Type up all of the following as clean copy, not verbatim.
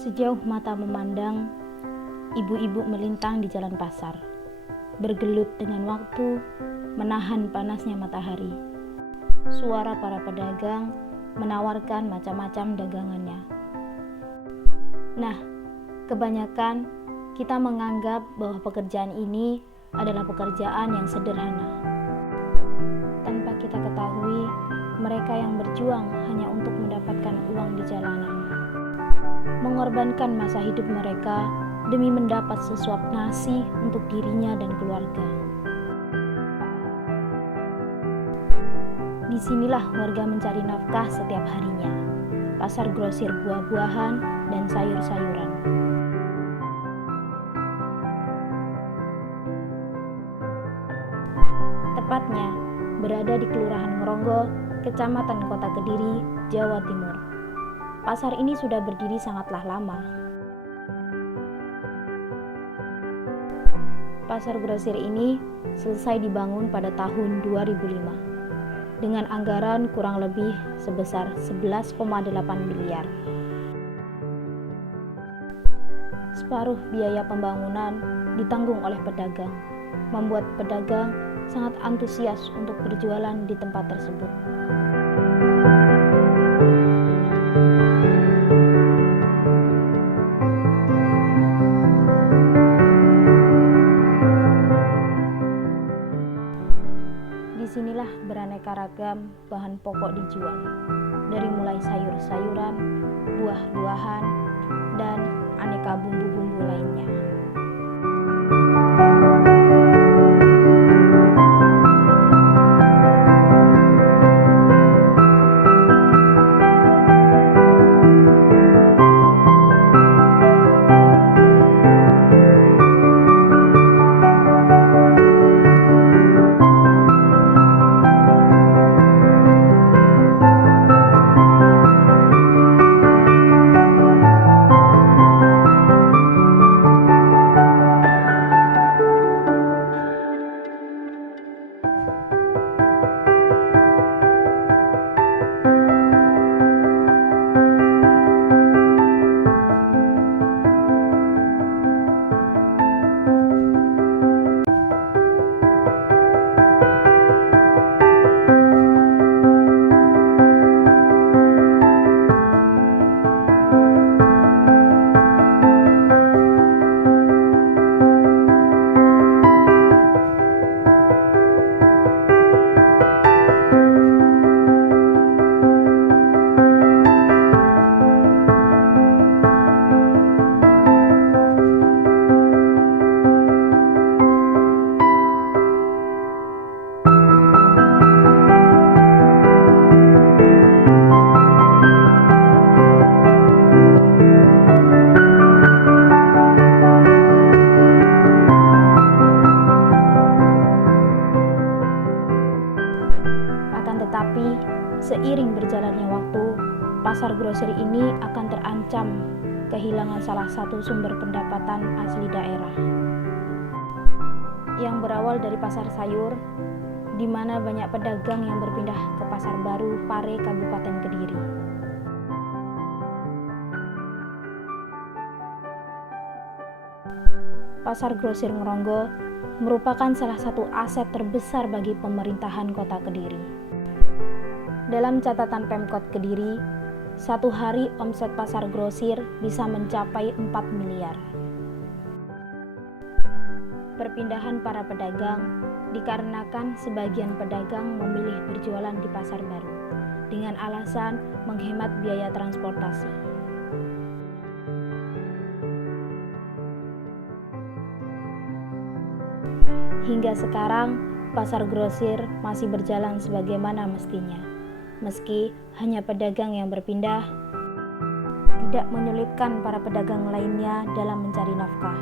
Sejauh mata memandang, ibu-ibu melintang di jalan pasar, bergelut dengan waktu, menahan panasnya matahari. Suara para pedagang menawarkan macam-macam dagangannya. Nah, kebanyakan kita menganggap bahwa pekerjaan ini adalah pekerjaan yang sederhana. Tanpa kita ketahui, mereka yang berjuang hanya untuk mendapatkan uang di jalanan, mengorbankan masa hidup mereka demi mendapat sesuap nasi untuk dirinya dan keluarga. Disinilah warga mencari nafkah setiap harinya. Pasar grosir buah-buahan dan sayur-sayuran. Tepatnya berada di Kelurahan Ngronggo, Kecamatan Kota Kediri, Jawa Timur. Pasar ini sudah berdiri sangatlah lama. Pasar grosir ini selesai dibangun pada tahun 2005 dengan anggaran kurang lebih sebesar 11,8 miliar. Separuh biaya pembangunan ditanggung oleh pedagang, membuat pedagang sangat antusias untuk berjualan di tempat tersebut. Disinilah beraneka ragam bahan pokok dijual, dari mulai sayur-sayuran, buah-buahan, dan aneka bumbu-bumbu lainnya. Tetapi, seiring berjalannya waktu, pasar grosir ini akan terancam kehilangan salah satu sumber pendapatan asli daerah. Yang berawal dari pasar sayur, di mana banyak pedagang yang berpindah ke Pasar Baru, Pare, Kabupaten Kediri. Pasar grosir Ngronggo merupakan salah satu aset terbesar bagi pemerintahan Kota Kediri. Dalam catatan Pemkot Kediri, satu hari omset pasar grosir bisa mencapai 4 miliar. Perpindahan para pedagang dikarenakan sebagian pedagang memilih berjualan di Pasar Baru dengan alasan menghemat biaya transportasi. Hingga sekarang, pasar grosir masih berjalan sebagaimana mestinya. Meski hanya pedagang yang berpindah, tidak menyulitkan para pedagang lainnya dalam mencari nafkah.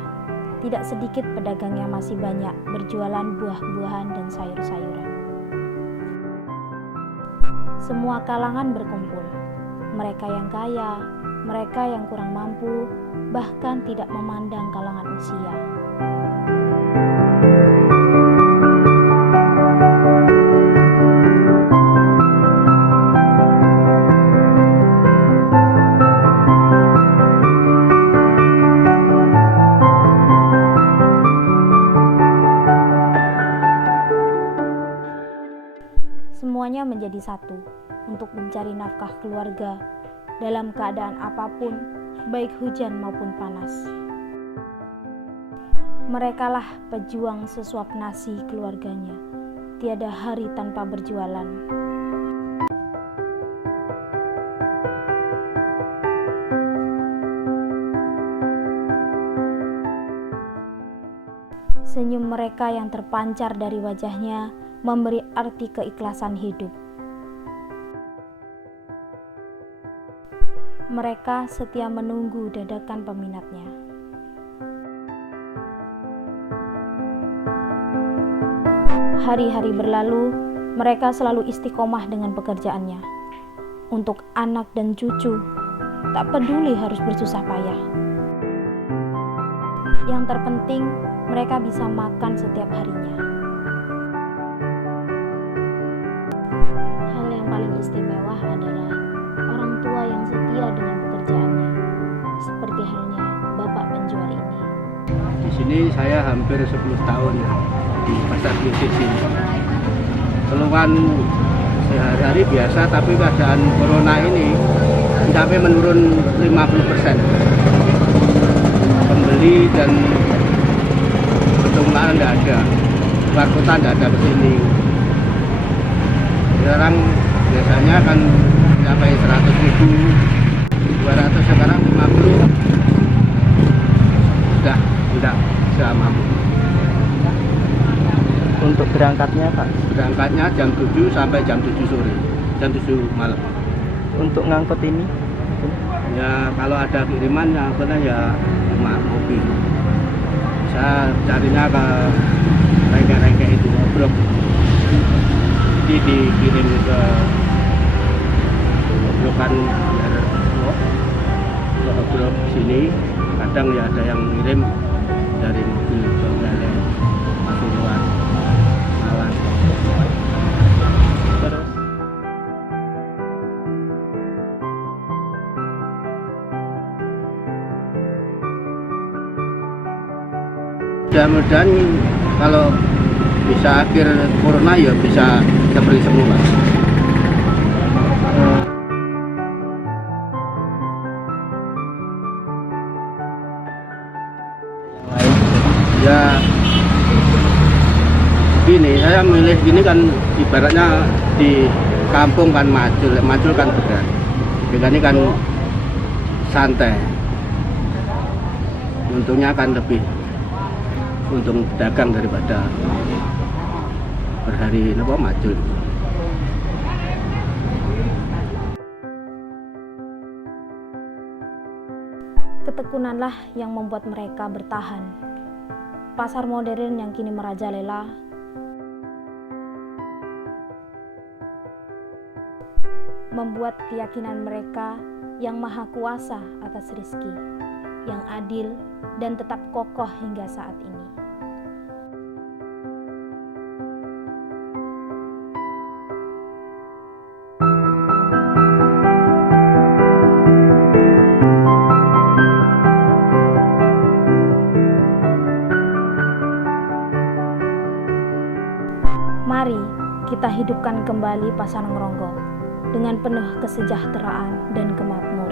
Tidak sedikit pedagang yang masih banyak berjualan buah-buahan dan sayur-sayuran. Semua kalangan berkumpul, mereka yang kaya, mereka yang kurang mampu, bahkan tidak memandang kalangan usia. menjadi satu untuk mencari nafkah keluarga dalam keadaan apapun, baik hujan maupun panas. Merekalah pejuang sesuap nasi keluarganya, tiada hari tanpa berjualan. Senyum mereka yang terpancar dari wajahnya memberi arti keikhlasan hidup. Mereka setia menunggu dadakan peminatnya. Hari-hari berlalu, mereka selalu istiqomah dengan pekerjaannya. Untuk anak dan cucu, tak peduli harus bersusah payah. Yang terpenting, mereka bisa makan setiap harinya. Hal yang paling istimewa adalah orang tua yang setia dengan pekerjaannya, seperti halnya bapak penjual ini. Di sini saya hampir 10 tahun di pasar bisnis ini. Keluhan sehari-hari biasa, tapi keadaan corona ini sampai menurun 50%. Pembeli dan penjualan tidak ada, luar kota tidak ada kesini. Sekarang biasanya kan sampai 100.000, 200, sekarang 50, sudah tidak bisa mampu. Untuk berangkatnya Pak? Berangkatnya jam 7 sampai jam 7 sore, jam 7 malam. Untuk ngangkut ini? Ya kalau ada kiriman ya angkutnya ya cuma mobil. Saya carinya ke rengke-rengke itu, obrok. Jadi dikirim ke obrokan ke obrok sini. Kadang ya ada yang ngirim dari mobil ke Galeng, Pasuruan, Malang. Terus mudah-mudahan kalau bisa akhir corona ya bisa seperti semula. Ya gini, saya milih gini kan ibaratnya di kampung kan macul kan berat. Dengan ini kan santai. Untungnya kan lebih untung dagang daripada berhari macul. Ketekunanlah yang membuat mereka bertahan. Pasar modern yang kini merajalela membuat keyakinan mereka yang maha kuasa atas rezeki, yang adil dan tetap kokoh hingga saat ini. Mari kita hidupkan kembali Pasar Ngronggo dengan penuh kesejahteraan dan kemakmuran.